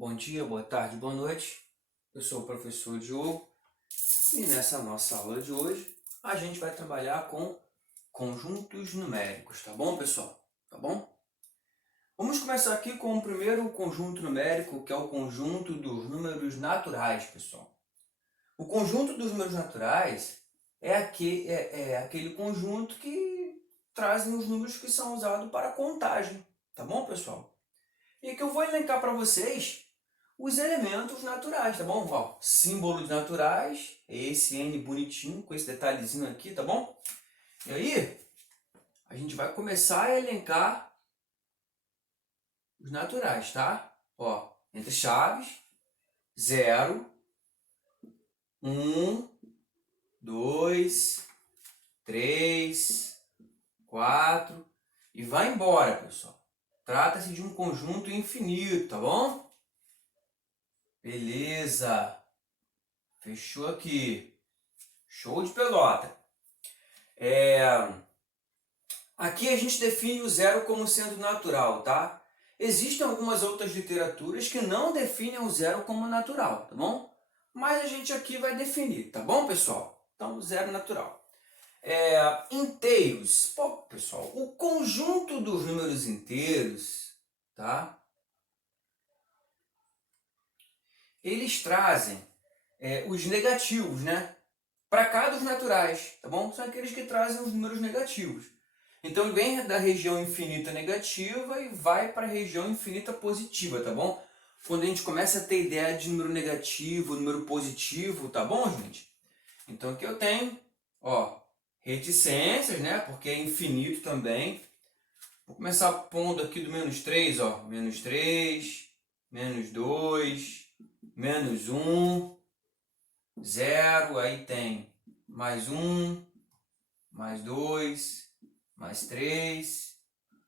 Bom dia, boa tarde, boa noite. Eu sou o professor Diogo e nessa nossa aula de hoje a gente vai trabalhar com conjuntos numéricos, tá bom, pessoal? Tá bom? Vamos começar aqui com o primeiro conjunto numérico, que é o conjunto dos números naturais, pessoal. O conjunto dos números naturais é aquele conjunto que trazem os números que são usados para contagem, tá bom, pessoal? E que eu vou elencar para vocês os elementos naturais, tá bom? Ó, símbolos naturais, esse N bonitinho, com esse detalhezinho aqui, tá bom? E aí, a gente vai começar a elencar os naturais, tá? Ó, entre chaves, 0, 1, 2, 3, 4 e vai embora, pessoal. Trata-se de um conjunto infinito, tá bom? Beleza! Fechou aqui. Show de pelota. Aqui a gente define o zero como sendo natural, tá? Existem algumas outras literaturas que não definem o zero como natural, tá bom? Mas a gente aqui vai definir, tá bom, pessoal? Então, o zero natural. Inteiros. Pô, pessoal, o conjunto dos números inteiros, tá? Eles trazem os negativos, né? Para cá dos naturais, tá bom? São aqueles que trazem os números negativos. Então ele vem da região infinita negativa e vai para a região infinita positiva, tá bom? Quando a gente começa a ter ideia de número negativo, número positivo, tá bom, gente? Então aqui eu tenho, ó, reticências, né? Porque é infinito também. Vou começar pondo aqui do menos 3, ó. Menos 3, menos 2, menos 1, 0, aí tem mais 1, mais 2, mais 3,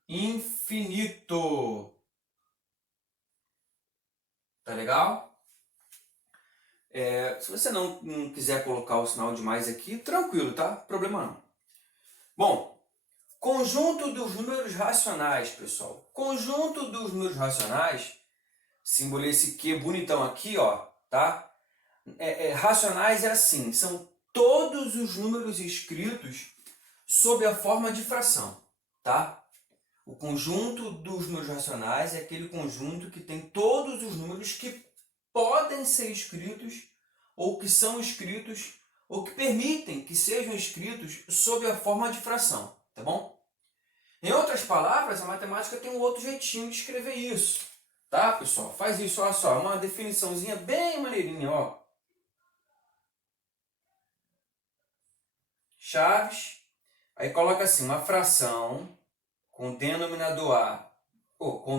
infinito. Tá legal? Se você não quiser colocar o sinal de mais aqui, tranquilo, tá? Problema não. Bom, conjunto dos números racionais, pessoal. Conjunto dos números racionais, símbolo esse Q bonitão aqui, ó, tá? Racionais é assim, são todos os números escritos sob a forma de fração, tá? O conjunto dos números racionais é aquele conjunto que tem todos os números que podem ser escritos ou que são escritos ou que permitem que sejam escritos sob a forma de fração, tá bom? Em outras palavras, a matemática tem um outro jeitinho de escrever isso, tá, pessoal? Faz isso, olha só, uma definiçãozinha bem maneirinha, ó. Chaves, aí coloca assim, uma fração com denominador A, ou com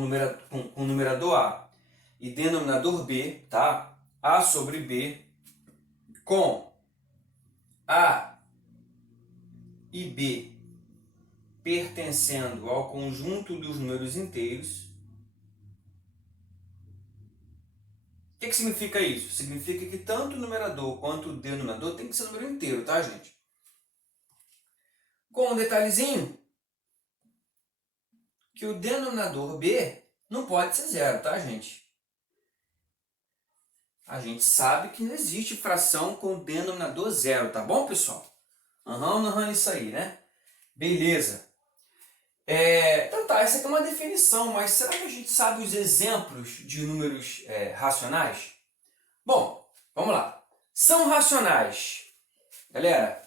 numerador A e denominador B, tá? A sobre B, com A e B pertencendo ao conjunto dos números inteiros. O que significa isso? Significa que tanto o numerador quanto o denominador tem que ser número inteiro, tá, gente? Com um detalhezinho, que o denominador B não pode ser zero, tá, gente? A gente sabe que não existe fração com denominador zero, tá bom, pessoal? Isso aí, né? Beleza. Então tá, essa aqui é uma definição, mas será que a gente sabe os exemplos de números racionais? Bom, vamos lá. São racionais. Galera,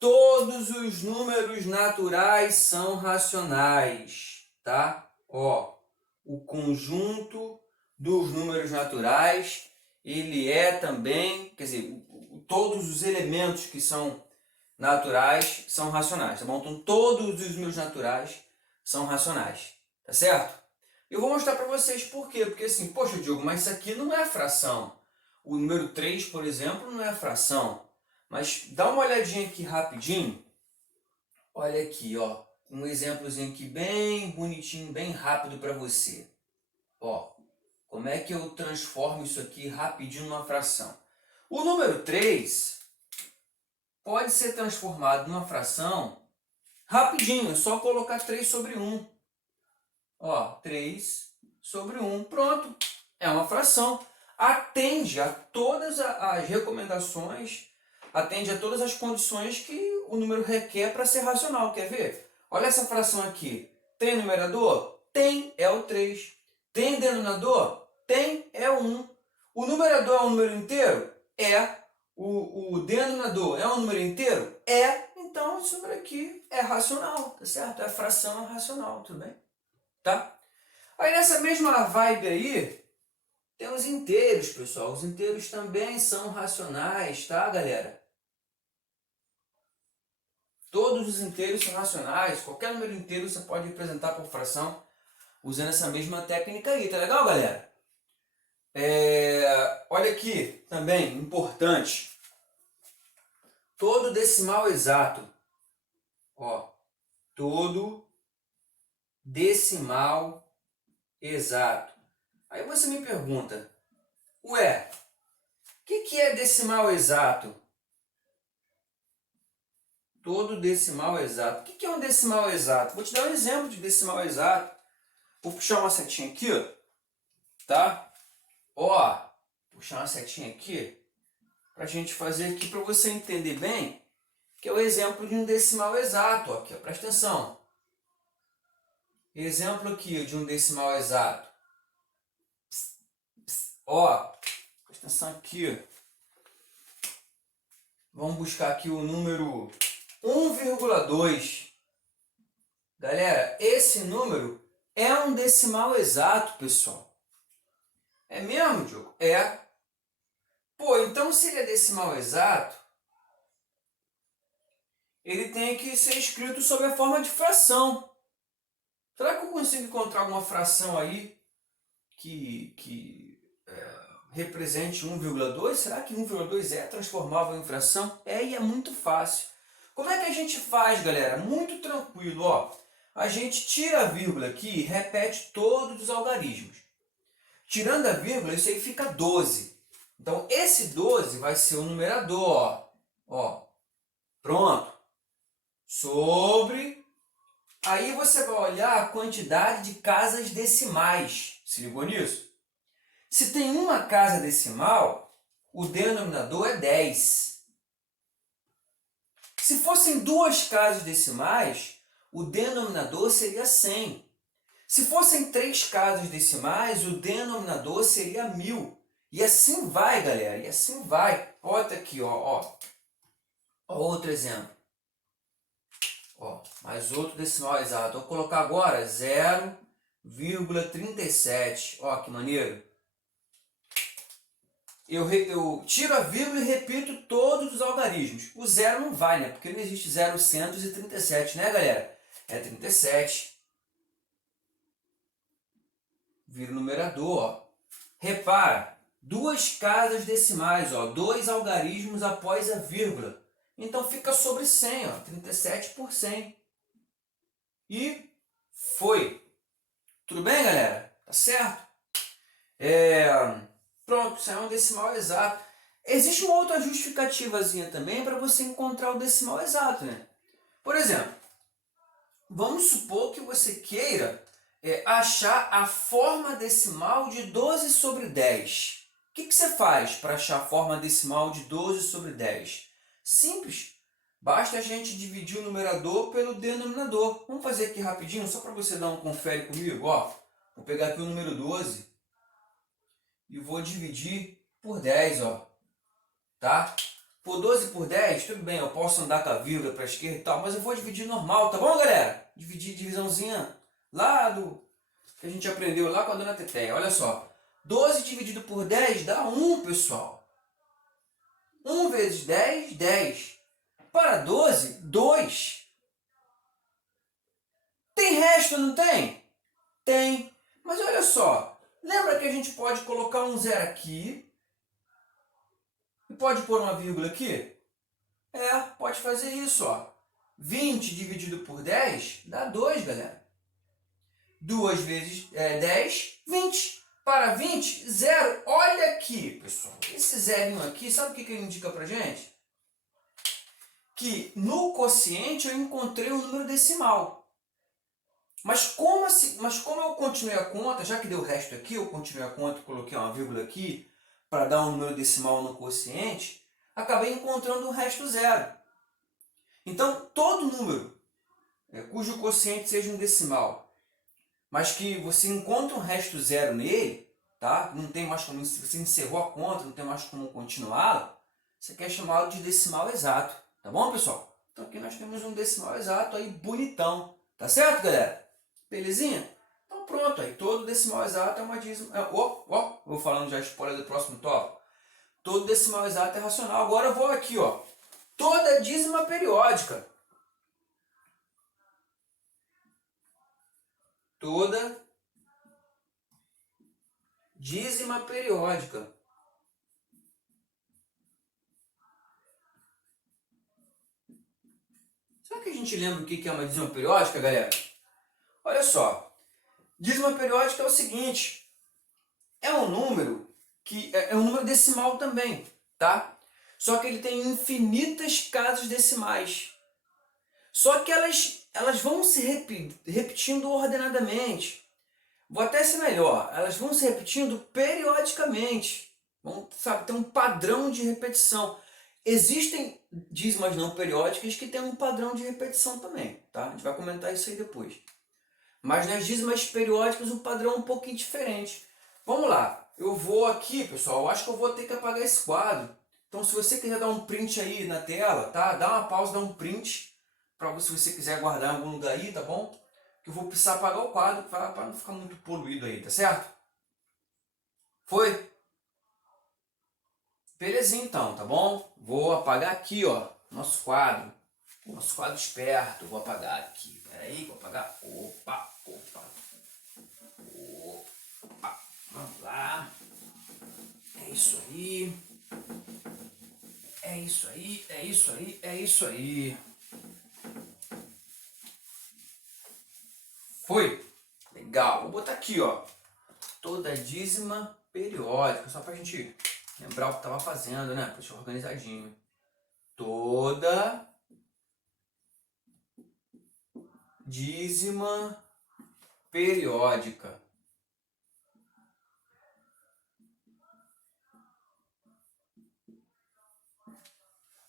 todos os números naturais são racionais, tá? Ó, o conjunto dos números naturais, ele é também, quer dizer, todos os elementos que são naturais são racionais, tá bom? Então todos os números naturais são racionais, tá certo? Eu vou mostrar para vocês por quê, porque assim, poxa Diogo, mas isso aqui não é fração. O número 3, por exemplo, não é fração. Mas dá uma olhadinha aqui rapidinho. Olha aqui, ó, um exemplozinho aqui bem bonitinho, bem rápido para você. Ó, como é que eu transformo isso aqui rapidinho numa fração? O número 3 pode ser transformado numa fração rapidinho, é só colocar 3 sobre 1. Ó, 3 sobre 1, pronto. É uma fração. Atende a todas as recomendações, atende a todas as condições que o número requer para ser racional. Quer ver? Olha essa fração aqui. Tem numerador? Tem, é o 3. Tem denominador? Tem, é o 1. O numerador é um número inteiro? É. O denominador é um número inteiro? É. Então, esse número aqui é racional, tá certo? É fração racional, tudo bem? Tá? Aí, nessa mesma vibe aí, tem os inteiros, pessoal. Os inteiros também são racionais, tá, galera? Todos os inteiros são racionais. Qualquer número inteiro você pode representar por fração usando essa mesma técnica aí, tá legal, galera? Olha aqui, também, importante. Todo decimal exato. Ó, todo decimal exato. Aí você me pergunta, ué, o que é decimal exato? Todo decimal exato. O que é um decimal exato? Vou te dar um exemplo de decimal exato. Vou puxar uma setinha aqui, ó, tá? Ó, puxar uma setinha aqui para a gente fazer aqui para você entender bem que é o exemplo de um decimal exato. Ó, aqui, ó, presta atenção. Exemplo aqui de um decimal exato. Ó, presta atenção aqui. Vamos buscar aqui o número 1,2. Galera, esse número é um decimal exato, pessoal. É mesmo, Diogo? É. Pô, então se ele é decimal exato, ele tem que ser escrito sob a forma de fração. Será que eu consigo encontrar alguma fração aí que represente 1,2? Será que 1,2 é transformável em fração? É, e é muito fácil. Como é que a gente faz, galera? Muito tranquilo, ó. A gente tira a vírgula aqui e repete todos os algarismos. Tirando a vírgula, isso aí fica 12. Então, esse 12 vai ser o numerador, ó. Ó. Pronto. Sobre. Aí você vai olhar a quantidade de casas decimais. Se ligou nisso? Se tem uma casa decimal, o denominador é 10. Se fossem duas casas decimais, o denominador seria 100. Se fossem 3 casas decimais, o denominador seria 1000. E assim vai, galera, e assim vai. Olha aqui, ó. Ó outro exemplo. Ó, mais outro decimal exato. Vou colocar agora 0,37. Ó, que maneiro. Eu tiro a vírgula e repito todos os algarismos. O zero não vai, né? Porque não existe 0,137, né, galera? É 37. Vira o numerador, ó. Repara, duas casas decimais, ó, 2 algarismos após a vírgula. Então fica sobre 100, ó, 37 por 100. E foi. Tudo bem, galera? Tá certo? Pronto, isso é um decimal exato. Existe uma outra justificativazinha também para você encontrar o decimal exato, né? Por exemplo, vamos supor que você queira achar a forma decimal de 12 sobre 10. O que você faz para achar a forma decimal de 12 sobre 10? Simples. Basta a gente dividir o numerador pelo denominador. Vamos fazer aqui rapidinho, só para você dar um confere comigo. Ó, vou pegar aqui o número 12 e vou dividir por 10. Ó, tá? Por 12 por 10, tudo bem, eu posso andar com a vírgula para a esquerda e tal, mas eu vou dividir normal, tá bom, galera? Dividir divisãozinha lá do que a gente aprendeu lá com a dona Teteia. Olha só, 12 dividido por 10 dá 1, pessoal. 1 vezes 10, 10. Para 12, 2. Tem resto, não tem? Tem. Mas olha só, lembra que a gente pode colocar um zero aqui e pode pôr uma vírgula aqui? Pode fazer isso, ó. 20 dividido por 10 dá 2, galera. 2 vezes 10, 20. Para 20, 0. Olha aqui, pessoal. Esse zerinho aqui, sabe o que ele indica pra gente? Que no quociente eu encontrei um número decimal. Mas como eu continuei a conta, já que deu o resto aqui, eu continuei a conta, coloquei uma vírgula aqui para dar um número decimal no quociente, acabei encontrando um resto zero. Então, todo número cujo quociente seja um decimal, mas que você encontra um resto zero nele, tá? Não tem mais como, se você encerrou a conta, não tem mais como continuá-la, você quer chamá-lo de decimal exato, tá bom, pessoal? Então aqui nós temos um decimal exato aí bonitão, tá certo, galera? Belezinha? Então pronto, aí todo decimal exato é uma dízima. Vou falando já spoiler do próximo tópico. Todo decimal exato é racional. Agora eu vou aqui, ó. Toda dízima periódica. Toda dízima periódica. Será que a gente lembra o que é uma dízima periódica, galera? Olha só. Dízima periódica é o seguinte. É um número que é um número decimal também, tá? Só que ele tem infinitas casas decimais. Só que elas vão se repetindo ordenadamente. Vou até ser melhor, elas vão se repetindo periodicamente. Vão, sabe, ter um padrão de repetição. Existem dízimas não periódicas que têm um padrão de repetição também, tá? A gente vai comentar isso aí depois. Mas nas dízimas periódicas o padrão é um pouquinho diferente. Vamos lá, eu vou aqui, pessoal, eu acho que eu vou ter que apagar esse quadro. Então se você quiser dar um print aí na tela, tá? Dá uma pausa, dá um print, para se você quiser guardar em algum lugar aí, tá bom? Que eu vou precisar apagar o quadro para não ficar muito poluído aí, tá certo? Foi? Belezinha então, tá bom? Vou apagar aqui, ó, nosso quadro esperto, vou apagar aqui. Pera aí, vou apagar. Opa. Vamos lá. É isso aí. É isso aí, é isso aí, é isso aí. Foi? Legal. Vou botar aqui, ó. Toda dízima periódica, só pra gente lembrar o que tava fazendo, né? Pra deixar organizadinho. Toda dízima periódica.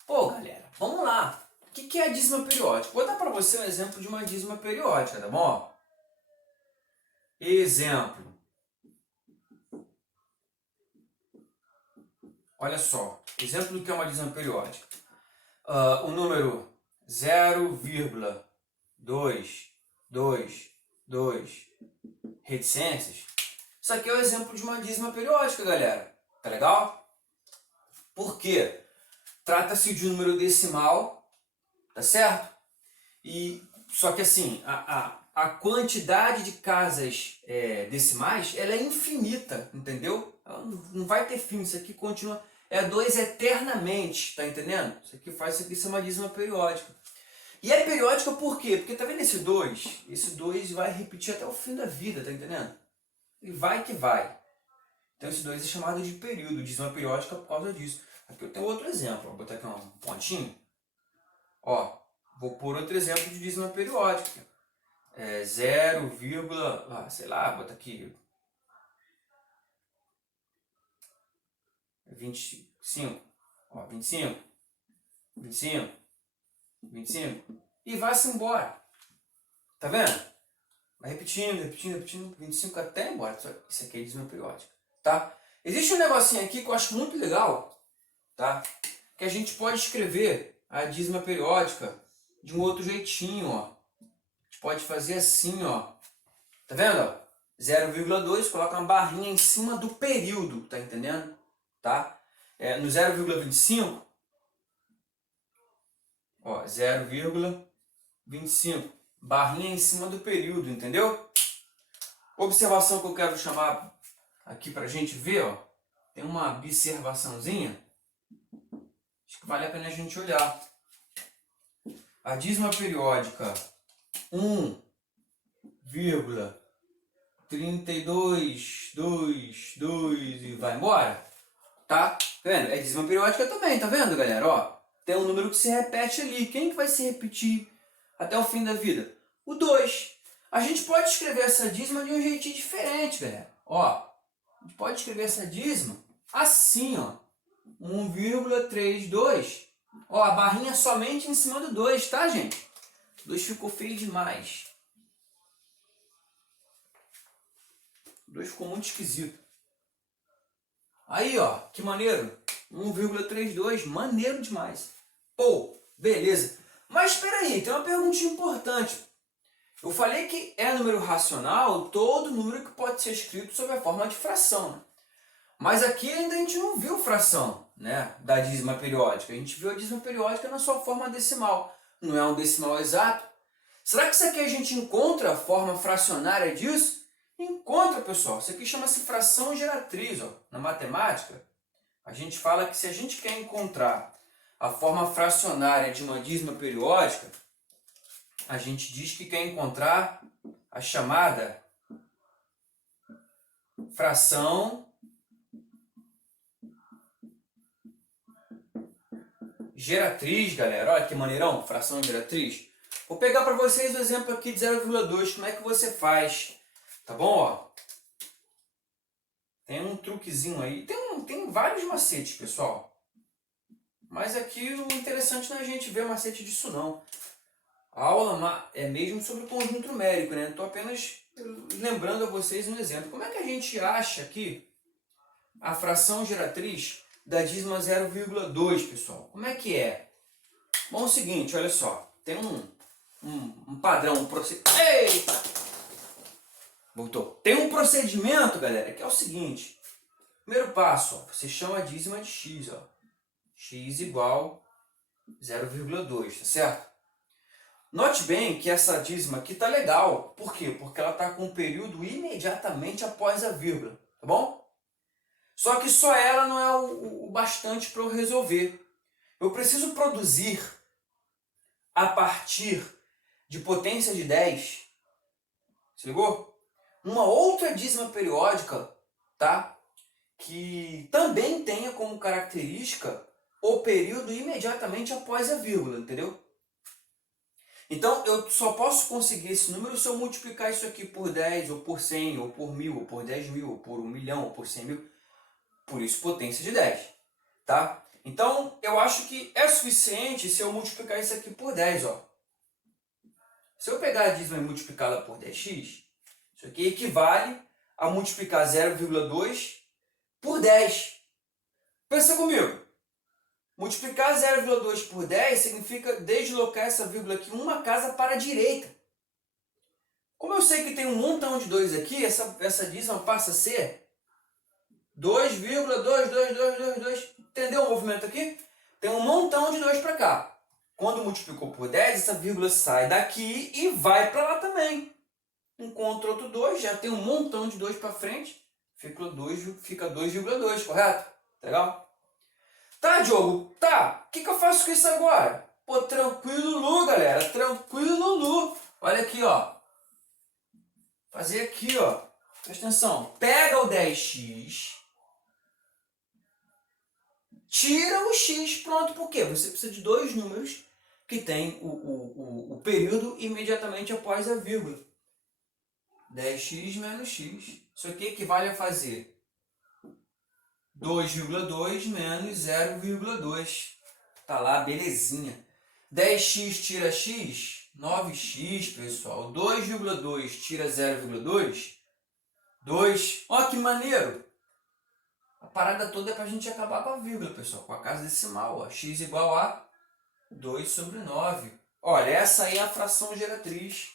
Pô, galera, vamos lá. O que é a dízima periódica? Vou dar para você um exemplo de uma dízima periódica, tá bom? Exemplo. Olha só, exemplo do que é uma dízima periódica. O número 0,222 reticências. Isso aqui é o exemplo de uma dízima periódica, galera. Tá legal? Por quê? Trata-se de um número decimal, tá certo? Só que assim, a quantidade de casas decimais, ela é infinita, entendeu? Ela não vai ter fim, isso aqui continua, 2 eternamente, tá entendendo? Isso aqui faz isso aqui ser uma dízima periódica. E é periódica por quê? Porque tá vendo esse 2? Esse 2 vai repetir até o fim da vida, tá entendendo? E vai que vai. Então esse 2 é chamado de período, dízima periódica por causa disso. Aqui eu tenho outro exemplo, vou botar aqui um pontinho. Ó, vou pôr outro exemplo de dízima periódica. 0, sei lá, bota aqui 25, ó, 25, 25, e vai-se embora. Tá vendo? Vai repetindo, 25 até embora. Isso aqui é dízima periódica, tá? Existe um negocinho aqui que eu acho muito legal, tá? Que a gente pode escrever a dízima periódica de um outro jeitinho, ó. A gente pode fazer assim, ó. Tá vendo? 0,2, coloca uma barrinha em cima do período, tá entendendo? Tá? No 0,25, ó, 0,25, barrinha em cima do período, entendeu? Observação que eu quero chamar aqui pra gente ver, ó. Tem uma observaçãozinha. Acho que vale a pena a gente olhar. A dízima periódica 1,3222 e vai embora, tá? Tá vendo? É dízima periódica também, tá vendo, galera? Ó, tem um número que se repete ali. Quem que vai se repetir até o fim da vida? O 2. A gente pode escrever essa dízima de um jeitinho diferente, galera. Ó, a gente pode escrever essa dízima assim, ó. 1,32. Ó, a barrinha somente em cima do 2, tá, gente? 2 ficou feio demais. 2 ficou muito esquisito. Aí, ó, que maneiro. 1,32, maneiro demais. Pô, beleza. Mas espera aí, tem uma perguntinha importante. Eu falei que é número racional todo número que pode ser escrito sob a forma de fração, né? Mas aqui ainda a gente não viu fração, né, da dízima periódica. A gente viu a dízima periódica na sua forma decimal. Não é um decimal exato. Será que isso aqui a gente encontra a forma fracionária disso? Encontra, pessoal. Isso aqui chama-se fração geratriz. Ó. Na matemática, a gente fala que se a gente quer encontrar a forma fracionária de uma dízima periódica, a gente diz que quer encontrar a chamada fração geratriz, galera. Olha que maneirão, fração geratriz. Vou pegar para vocês o exemplo aqui de 0,2. Como é que você faz? Tá bom? Ó, tem um truquezinho aí. Tem vários macetes, pessoal. Mas aqui o interessante não é a gente ver macete disso, não. A aula é mesmo sobre o conjunto numérico, né? Estou apenas lembrando a vocês um exemplo. Como é que a gente acha aqui a fração geratriz da dízima 0,2, pessoal? Como é que é? Bom, é o seguinte, olha só. Tem um padrão, um procedimento. Eita! Voltou. Tem um procedimento, galera, que é o seguinte. Primeiro passo, ó, você chama a dízima de x. Ó. X igual 0,2, tá certo? Note bem que essa dízima aqui tá legal. Por quê? Porque ela está com um período imediatamente após a vírgula, tá bom? Só que só ela não é o bastante para eu resolver. Eu preciso produzir a partir de potência de 10, se ligou? Uma outra dízima periódica, tá? Que também tenha como característica o período imediatamente após a vírgula, entendeu? Então, eu só posso conseguir esse número se eu multiplicar isso aqui por 10, ou por 100, ou por 1000, ou por 10.000, ou por 1 milhão, ou por 100 mil. Por isso, potência de 10. Tá? Então, eu acho que é suficiente se eu multiplicar isso aqui por 10. Ó. Se eu pegar a dízima e multiplicá-la por 10x, isso aqui equivale a multiplicar 0,2 por 10. Pensa comigo. Multiplicar 0,2 por 10 significa deslocar essa vírgula aqui uma casa para a direita. Como eu sei que tem um montão de 2 aqui, essa dízima passa a ser 2,22222. Entendeu o movimento aqui? Tem um montão de 2 para cá. Quando multiplicou por 10, essa vírgula sai daqui e vai para lá também. Encontra outro 2, já tem um montão de 2 para frente, fica 2,2, correto? Legal? Tá, Diogo, tá. O que eu faço com isso agora? Pô, tranquilo, Lu, galera. Tranquilo, Lu. Olha aqui, ó. Fazer aqui, ó. Presta atenção. Pega o 10x, tira o x, pronto. Por quê? Você precisa de dois números que tem o período imediatamente após a vírgula. 10x menos x. Isso aqui equivale a fazer 2,2 menos 0,2. Tá lá, belezinha. 10x tira x, 9x, pessoal. 2,2 tira 0,2, 2. Ó, que maneiro! A parada toda é pra gente acabar com a vírgula, pessoal. Com a casa decimal, ó. X igual a 2 sobre 9. Olha, essa aí é a fração geratriz.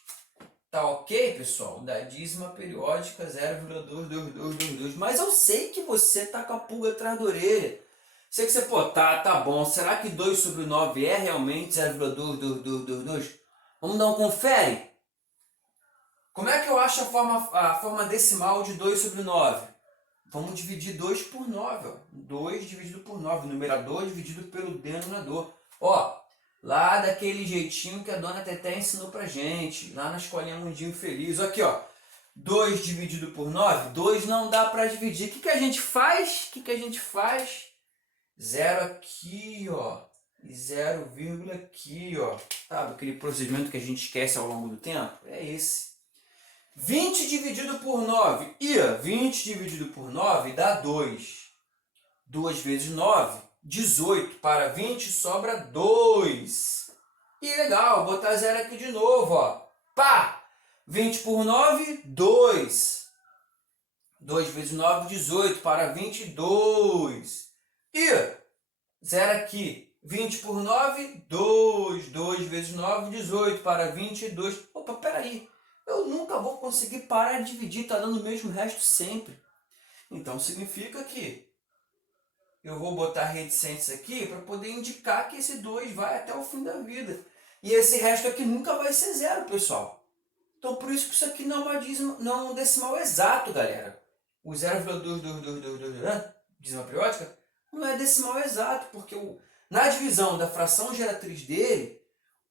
Tá ok, pessoal? Da dízima periódica 0,22222. Mas eu sei que você tá com a pulga atrás da orelha. Sei que você, pô, tá bom. Será que 2 sobre 9 é realmente 0,22222? Vamos dar um confere? Como é que eu acho a forma decimal de 2 sobre 9? Vamos dividir 2 por 9. Ó. 2 dividido por 9. Numerador dividido pelo denominador. Ó. Lá daquele jeitinho que a dona Teté ensinou pra gente, lá na escolinha Mundinho Feliz. Aqui, ó, 2 dividido por 9, 2 não dá pra dividir. O que a gente faz? 0 aqui, ó, e 0, aqui, ó. Sabe aquele procedimento que a gente esquece ao longo do tempo? É esse. 20 dividido por 9. E 20 dividido por 9 dá 2. 2 vezes 9, 18. Para 20 sobra 2. E legal, botar zero aqui de novo, ó. Pá! 20 por 9, 2. 2 vezes 9, 18. Para 22. E zero aqui. 20 por 9, 2. 2 vezes 9, 18. Para 22. Opa, peraí. Eu nunca vou conseguir parar de dividir. Está dando o mesmo resto sempre. Então, significa que eu vou botar reticentes aqui para poder indicar que esse 2 vai até o fim da vida. E esse resto aqui nunca vai ser zero, pessoal. Então, por isso que isso aqui não é um decimal exato, galera. O 0,22222, dízima periódica, não é decimal exato, porque na divisão da fração geratriz dele,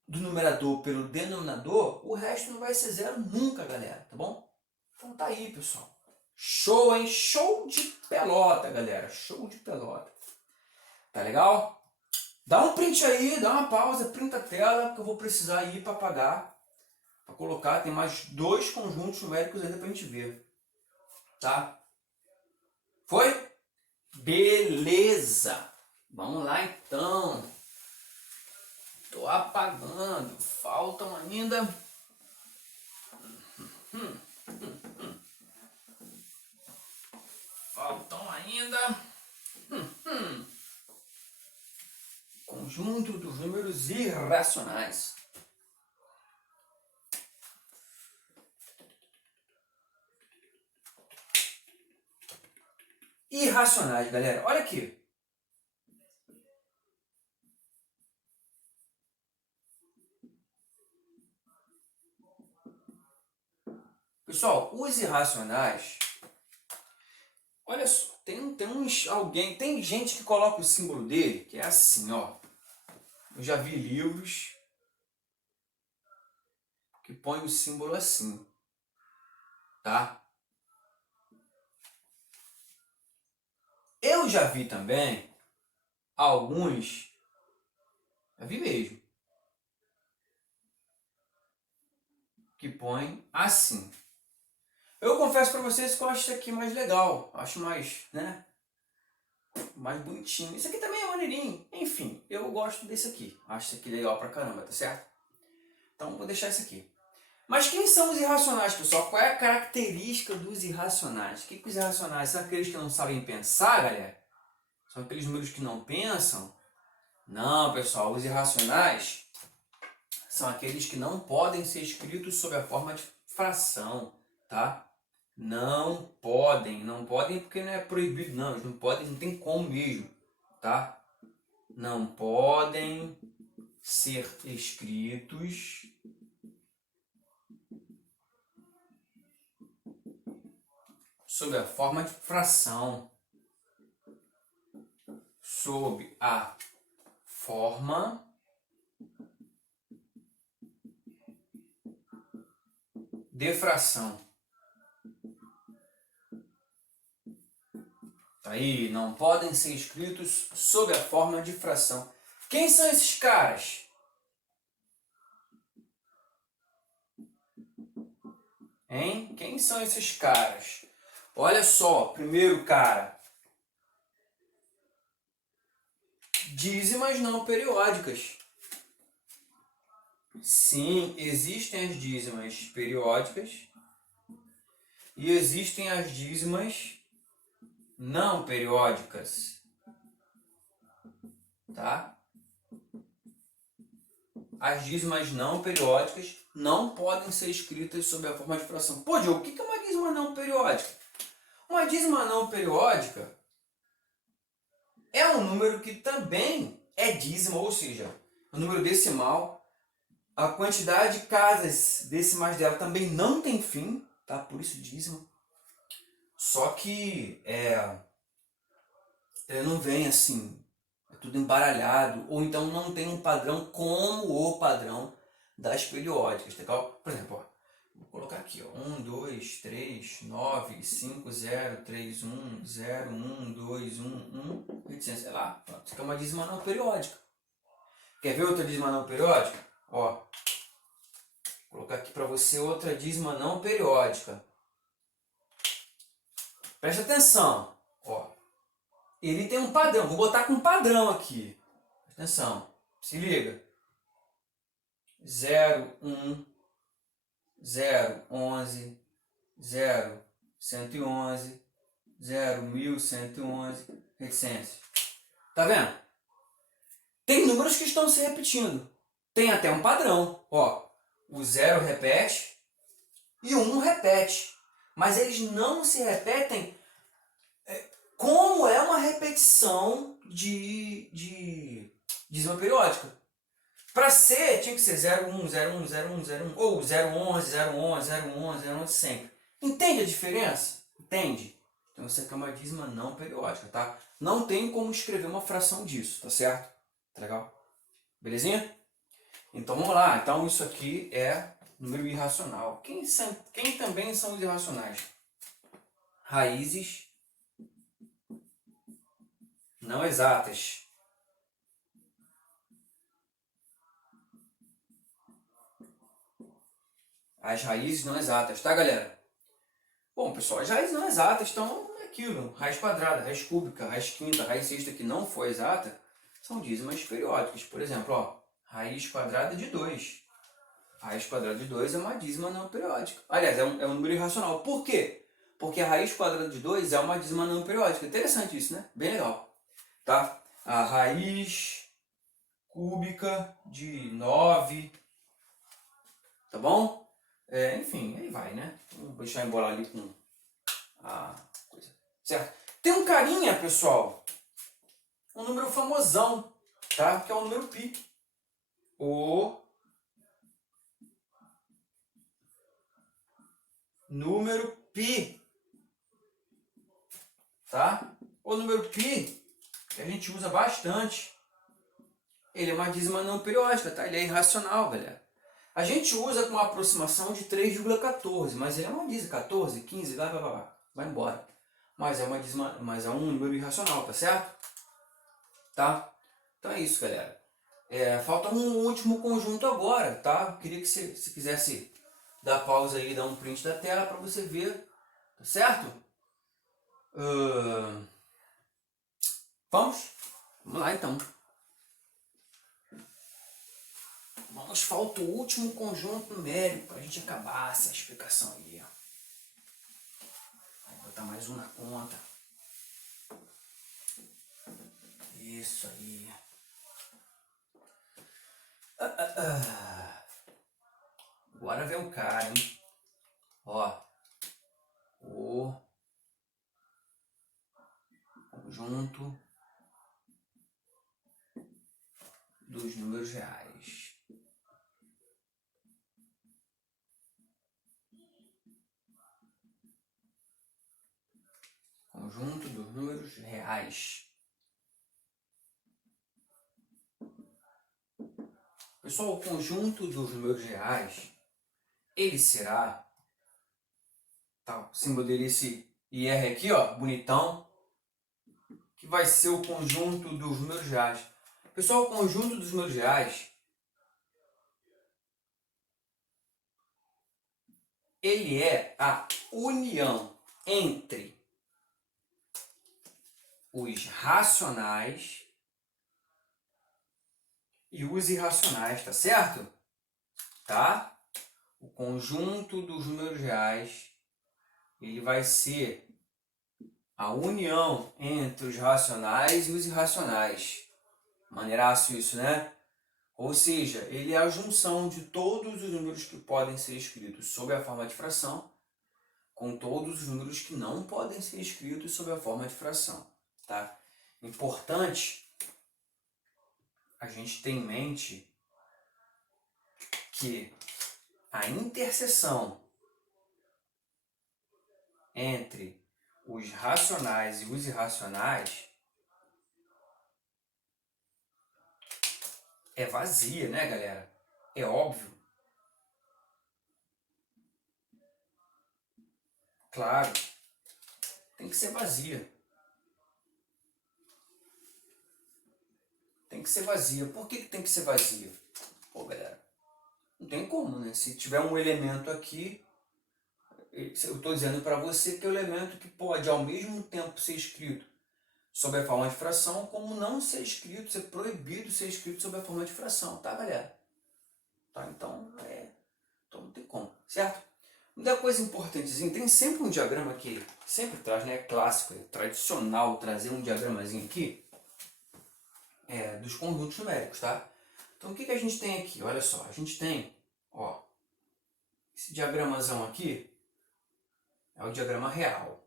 do numerador pelo denominador, o resto não vai ser zero nunca, galera, tá bom? Então tá aí, pessoal. Show, hein? Show de pelota, galera. Show de pelota. Tá legal? Dá um print aí, dá uma pausa, printa a tela, que eu vou precisar ir para apagar, para colocar. Tem mais 2 conjuntos numéricos ainda pra gente ver. Tá? Foi? Beleza! Vamos lá então. Tô apagando. Faltam ainda. Faltam ainda. Conjunto dos números irracionais. Irracionais, galera. Olha aqui. Pessoal, os irracionais, olha só, tem gente que coloca o símbolo dele, que é assim, ó. Eu já vi livros que põem o símbolo assim, tá? Eu já vi também alguns, já vi mesmo, que põem assim. Eu confesso para vocês que eu acho isso aqui mais legal, acho mais, né, mais bonitinho. Isso aqui também é maneirinho. Enfim, eu gosto desse aqui. Acho isso aqui legal pra caramba, tá certo? Então vou deixar isso aqui. Mas quem são os irracionais, pessoal? Qual é a característica dos irracionais? O que os irracionais são? Aqueles que não sabem pensar, galera? São aqueles números que não pensam? Não, pessoal, os irracionais são aqueles que não podem ser escritos sob a forma de fração, tá? Não podem porque não é proibido, não, eles não podem, não tem como mesmo, tá? Não podem ser escritos sob a forma de fração, sob a forma de fração. Aí, não podem ser escritos sob a forma de fração. Quem são esses caras? Hein? Quem são esses caras? Olha só, primeiro cara. Dízimas não periódicas. Sim, existem as dízimas periódicas e existem as dízimas não periódicas, tá? As dízimas não periódicas não podem ser escritas sob a forma de fração. Pô, Diogo, o que é uma dízima não periódica? Uma dízima não periódica é um número que também é dízimo, ou seja, um número decimal. A quantidade de casas decimais dela também não tem fim, tá? Por isso dízimo. Só que ele não vem assim, é tudo embaralhado, ou então não tem um padrão como o padrão das periódicas, tá legal? Por exemplo, ó, vou colocar aqui, ó, 1, 2, 3, 9, 5, 0, 3, 1, 0, 1, 2, 1, 1, reticência, sei lá, pronto. Isso aqui é uma dízima não periódica. Quer ver outra dízima não periódica? Ó, vou Vou colocar aqui para você outra dízima não periódica. Presta atenção. Ó, ele tem um padrão. Vou botar com padrão aqui. Presta atenção. Se liga. 0, 1, 0, 11, 0, 111, 0, 1111, reticência. Tá vendo? Tem números que estão se repetindo. Tem até um padrão. Ó, o 0 repete e o 1 repete. Mas eles não se repetem como é uma repetição de dízima periódica. Para ser, tinha que ser 01, 01, 01, 01, ou 011, 011, 011, 011 sempre. Entende a diferença? Entende? Então isso aqui é uma dízima não periódica, tá? Não tem como escrever uma fração disso, tá certo? Tá legal? Belezinha? Então vamos lá. Então isso aqui é número irracional. Quem também são os irracionais? Raízes não exatas. As raízes não exatas, tá, galera? Bom, pessoal, as raízes não exatas estão aquilo. Raiz quadrada, raiz cúbica, raiz quinta, raiz sexta que não for exata, são dízimas periódicas. Por exemplo, ó, raiz quadrada de 2. Raiz quadrada de 2 é uma dízima não periódica. Aliás, é um número irracional. Por quê? Porque a raiz quadrada de 2 é uma dízima não periódica. Interessante isso, né? Bem legal. Tá? A raiz cúbica de 9. Tá bom? Enfim, aí vai, né? Vou deixar embolar ali com a coisa. Certo? Tem um carinha, pessoal. Um número famosão, tá? Que é o número π. O número π. Tá? O número π, que a gente usa bastante, ele é uma dízima não periódica, tá? Ele é irracional, galera. A gente usa com uma aproximação de 3,14, mas ele é uma dízima 14, 15, vai embora. Mas é uma dízima, mas é um número irracional, tá certo? Tá? Então é isso, galera. Falta um último conjunto agora, tá? Queria que você, se quisesse dar pausa aí, dar um print da tela para você ver, tá certo? Vamos lá então. Falta o último conjunto numérico para a gente acabar essa explicação aí. Vou botar mais um na conta. Isso aí. Agora vem o cara, hein? Ó. O conjunto dos números reais. Conjunto dos números reais. Pessoal, o conjunto dos números reais, ele será, tá, símbolo dele esse IR aqui, ó, bonitão, que vai ser o conjunto dos números reais. Pessoal, o conjunto dos números reais, ele é a união entre os racionais e os irracionais, tá certo? Tá? O conjunto dos números reais, ele vai ser a união entre os racionais e os irracionais. Maneiraço isso, né? Ou seja, ele é a junção de todos os números que podem ser escritos sob a forma de fração com todos os números que não podem ser escritos sob a forma de fração. Tá? Importante a gente ter em mente que a interseção entre os racionais e os irracionais é vazia, né, galera? É óbvio. Claro, tem que ser vazia. Tem que ser vazia. Por que tem que ser vazia? Pô, galera, Não tem como, né? Se tiver um elemento aqui, eu estou dizendo para você que é um elemento que pode ao mesmo tempo ser escrito sob a forma de fração, como não ser escrito, ser proibido ser escrito sob a forma de fração, tá, galera? Tá? Então não tem como, certo? Uma coisa importantezinha, tem sempre um diagrama que sempre traz, né? É clássico, é tradicional trazer um diagramazinho aqui dos conjuntos numéricos, tá? Então o que a gente tem aqui? Olha só, a gente tem, ó, esse diagramazão aqui é o diagrama real.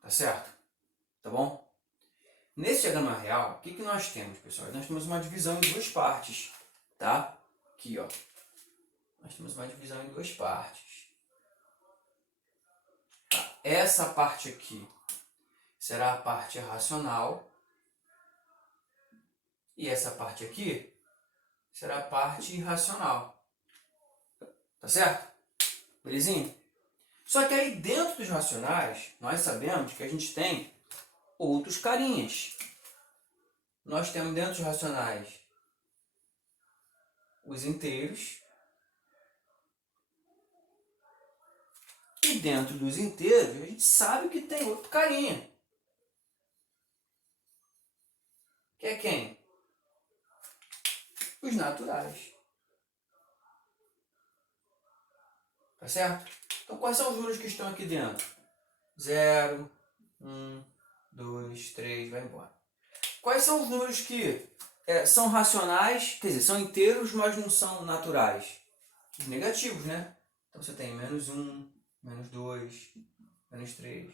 Tá certo? Tá bom? Nesse diagrama real, o que nós temos, pessoal? Nós temos uma divisão em duas partes, tá? Aqui, ó. Nós temos uma divisão em duas partes. Tá. Essa parte aqui será a parte racional. E essa parte aqui será a parte irracional. Tá certo? Belezinha? Só que aí dentro dos racionais, nós sabemos que a gente tem outros carinhas. Nós temos dentro dos racionais os inteiros. E dentro dos inteiros, a gente sabe que tem outro carinha. Que é quem? Os naturais. Tá certo? Então, quais são os números que estão aqui dentro? 0, 1, 2, 3, vai embora. Quais são os números que são racionais, quer dizer, são inteiros, mas não são naturais? Os negativos, né? Então, você tem menos 1, menos 2, menos 3.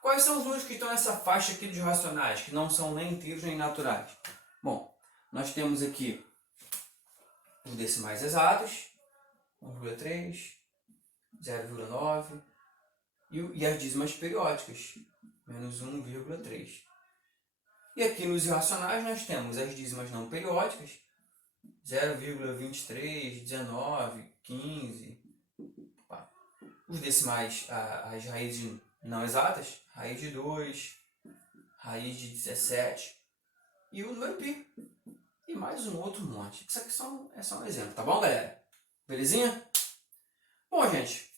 Quais são os números que estão nessa faixa aqui dos racionais, que não são nem inteiros nem naturais? Bom, nós temos aqui os decimais exatos, 1,3, 0,9 e as dízimas periódicas, menos 1,3. E aqui nos irracionais nós temos as dízimas não periódicas, 0,23, 19, 15. Os decimais, as raízes não exatas, raiz de 2, raiz de 17 e o número π. E mais um outro monte. Isso aqui é só um exemplo, tá bom, galera? Belezinha? Bom, gente,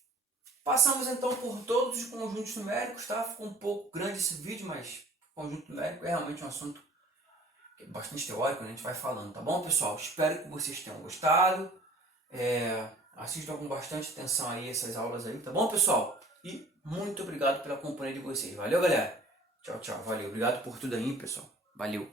passamos então por todos os conjuntos numéricos, tá? Ficou um pouco grande esse vídeo, mas conjunto numérico é realmente um assunto bastante teórico, né? A gente vai falando, tá bom, pessoal? Espero que vocês tenham gostado. Assistam com bastante atenção aí essas aulas aí, tá bom, pessoal? E muito obrigado pela companhia de vocês. Valeu, galera? Tchau, tchau. Valeu. Obrigado por tudo aí, pessoal. Valeu.